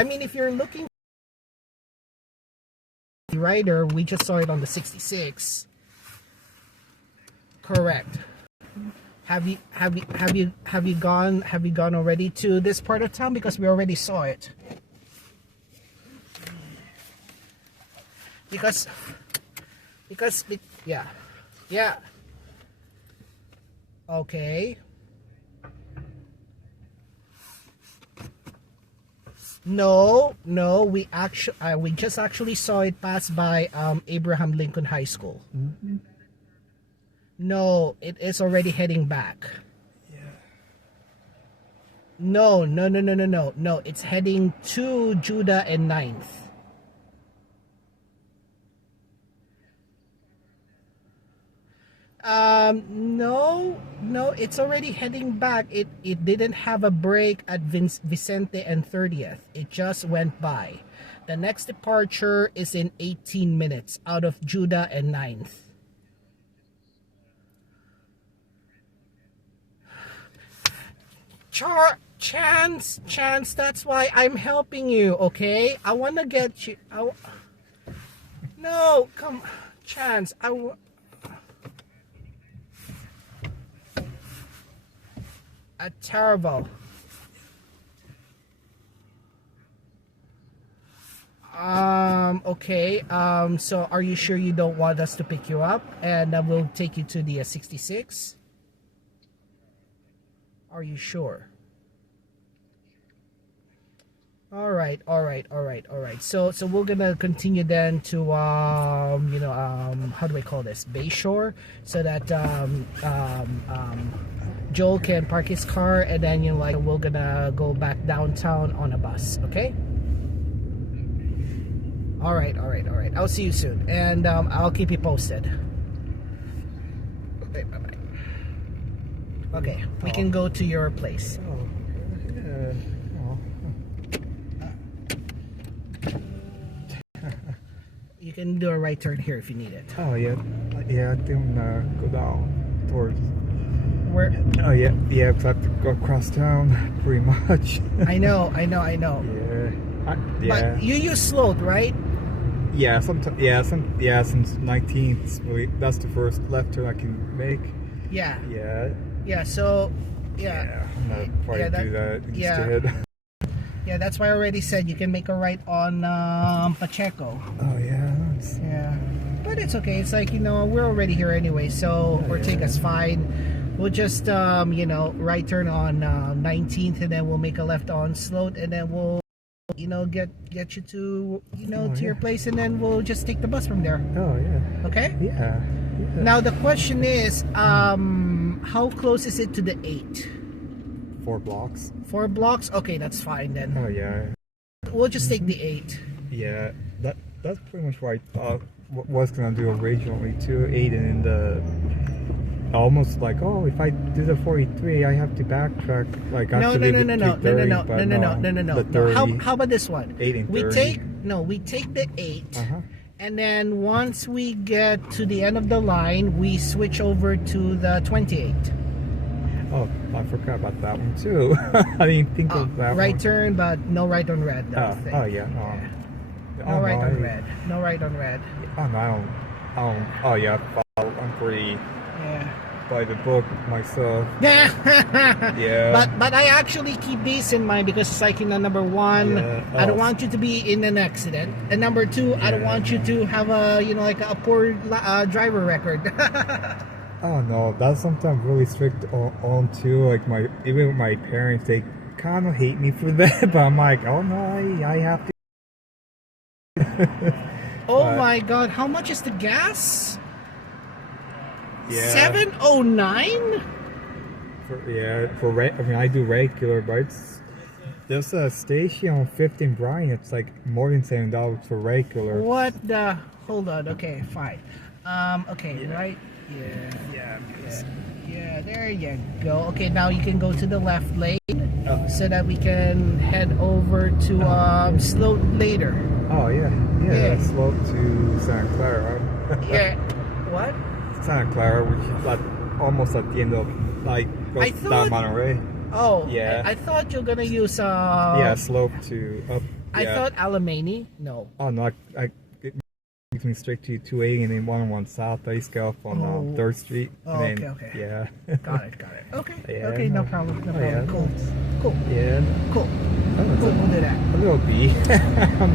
I mean, if you're looking at the rider, we just saw it on the 66. Correct. Have you gone already to this part of town? Because we already saw it. Because yeah. Okay. No, we just actually saw it pass by Abraham Lincoln High School. Mm-hmm. No, it is already heading back. Yeah. No, it's heading to Judah and 9th. No, it's already heading back. It didn't have a break at Vicente and 30th. It just went by. The next departure is in 18 minutes out of Judah and 9th. Chance, that's why I'm helping you, okay? I want to get you. No, come, Chance, terrible. Okay. So are you sure you don't want us to pick you up and we'll take you to the 66? Are you sure? All right. So we're gonna continue then to how do I call this? Bayshore, so that Joel can park his car, and then we're gonna go back downtown on a bus. Okay. All right. I'll see you soon, and I'll keep you posted. Okay, bye. Okay, we can go to your place. Oh, yeah. You can do a right turn here if you need it. Oh, yeah. Yeah, I think I'm gonna go down towards... Where? Oh, yeah, because I have to go across town, pretty much. I know. Yeah. But you use Sloat, right? Yeah, since 19th, really, that's the first left turn I can make. Yeah. Yeah. So, Yeah, I'm gonna probably do that instead. Yeah, that's why I already said you can make a right on Pacheco. Oh, yeah. Yeah. But it's okay. It's like, we're already here anyway, so Ortega's fine. We'll just, right turn on 19th, and then we'll make a left on Sloat, and then we'll, get you to, to your place, and then we'll just take the bus from there. Oh, yeah. Okay? Yeah. Now, the question is, how close is it to the 8? 4 blocks. 4 blocks? Okay, that's fine then. Oh, yeah. We'll just take the 8. Yeah, that's pretty much what I thought was gonna do originally too. 8 and the almost like, if I do the 43, I have to backtrack. Like No. How about this one? 8 and 30. We take the 8, and then once we get to the end of the line, we switch over to the 28. Oh, I forgot about that one too. I didn't think of that right one. turn, but no right on red. Yeah. No right on red. No right on red. Oh, no, I don't. Oh, yeah. I'm pretty by the book myself. Yeah. But I actually keep these in mind because it's like, number one, I don't want you to be in an accident, and number two, I don't want you to have a a poor driver record. Oh no, that's sometimes really strict on too. Like even my parents, they kind of hate me for that, but I'm like, oh no, I have to. Oh my God, how much is the gas? Yeah. 709. I do regular, but there's a station on 5th and Bryan. It's like more than $7 for regular. What the? Hold on. Okay, fine. Okay, right. Yeah, there you go. Okay, now you can go to the left lane so that we can head over to Sloat later. Oh, yeah. Sloat to Santa Clara. Yeah. What? Santa Clara, which is like almost at the end of down Monterey. Oh, Yeah. I thought you're gonna use Yeah, slope to up. I Yeah. thought Alemany. No. Oh no, it takes me straight to 280 and then 101 South. I used to go up on Oh. 3rd Street. Oh, and then, okay. Yeah. Got it. Okay. Yeah, Okay, no no. problem. No Oh, problem. yeah, Cool. nice. Cool. Yeah. Cool. Oh, it's Cool. We'll do that. a little B.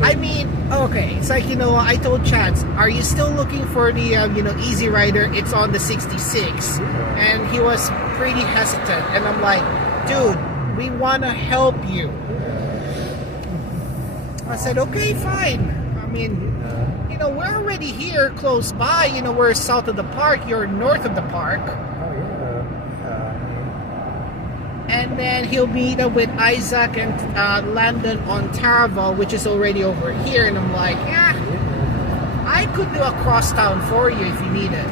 I mean, okay, it's like, I told Chance, are you still looking for the, Easy Rider? It's on the 66. Yeah. And he was pretty hesitant. And I'm like, dude, we want to help you. I said, okay, fine. I mean, we're already here close by. We're south of the park. You're north of the park. Oh yeah. And then he'll meet up with Isaac and Landon on Taraval, which is already over here. And I'm like, yeah, I could do a cross town for you if you need it.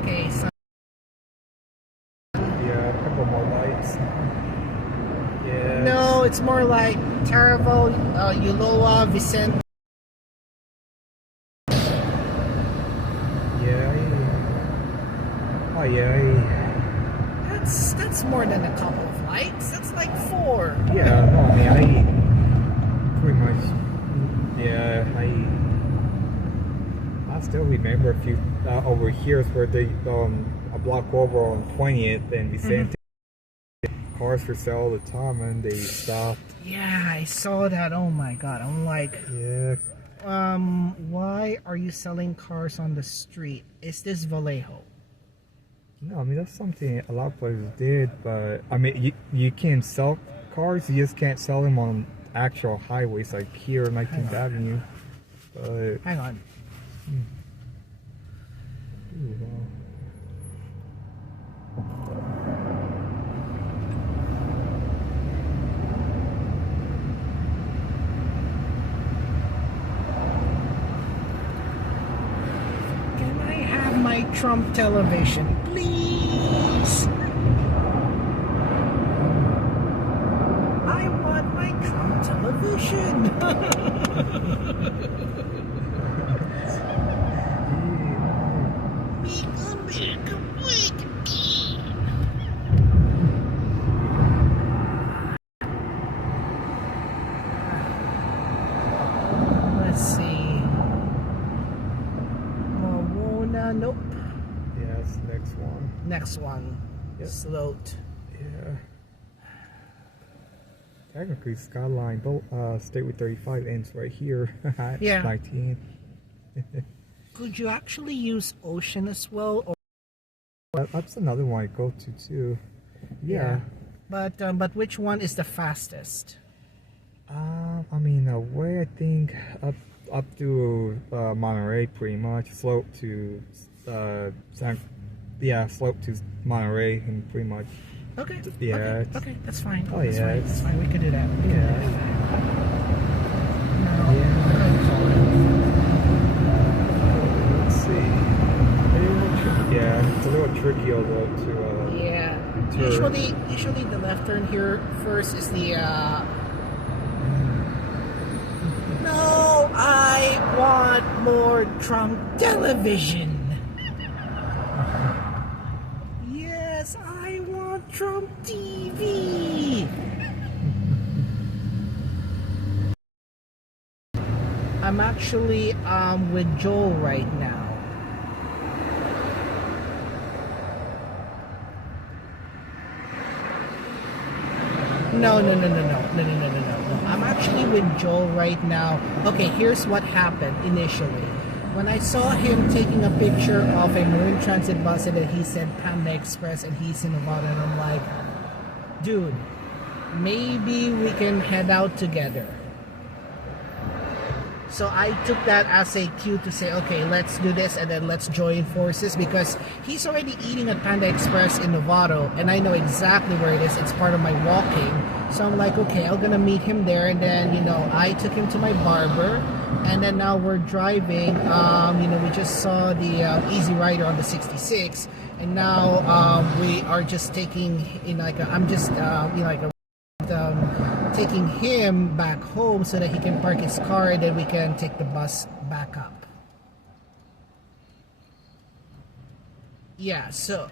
Okay, so. Yeah, a couple more lights. Yeah. No, it's more like Taraval, Ulloa, Vicente. Oh yeah. That's more than a couple of lights. That's like 4. Yeah, no, I mean, I pretty much. Yeah, I still remember a few over here where they a block over on 20th and Vicente. Cars for sale all the time and they stopped. Yeah, I saw that. Oh my god. I'm like, Yeah. why are you selling cars on the street? Is this Vallejo? No, I mean that's something a lot of places did, but I mean you can sell cars, you just can't sell them on actual highways like here on 19th Avenue. But Hang on. Ooh, wow. Can I have my Trump television, please? I want my Trump television. Make America great again. Let's see. Nope. Yeah, that's the next one. Next one. Yep. Sloat. Yeah. Technically, Skyline, State with 35 ends right here. Yeah. 19. Could you actually use Ocean as well? Or That's another one I go to too. Yeah. But which one is the fastest? I mean, away I think up to Monterey pretty much. Slope to slope to Monterey and pretty much. Okay. Yeah. Okay, that's fine. Oh, That's yeah, fine. That's fine. We can do that. We can do Yeah. that. No. Yeah. I don't call Let's see. Yeah, it's a little tricky although to. it. Yeah. Turn. Usually the left turn here first is the. No, I want more Trump television. Yes, I want Trump TV. I'm actually with Joel right now. No. I'm actually with Joel right now. Okay, here's what happened initially. When I saw him taking a picture of a Marine Transit bus and he said Panda Express and he's in Nevada, and I'm like, dude, maybe we can head out together. So I took that as a cue to say, okay, let's do this and then let's join forces, because he's already eating at Panda Express in Novato and I know exactly where it is. It's part of my walking. So I'm like, okay, I'm gonna meet him there, and then I took him to my barber, and then now we're driving. We just saw the Easy Rider on the 66, and now we are just taking taking him back home so that he can park his car, and then we can take the bus back up. Yeah, so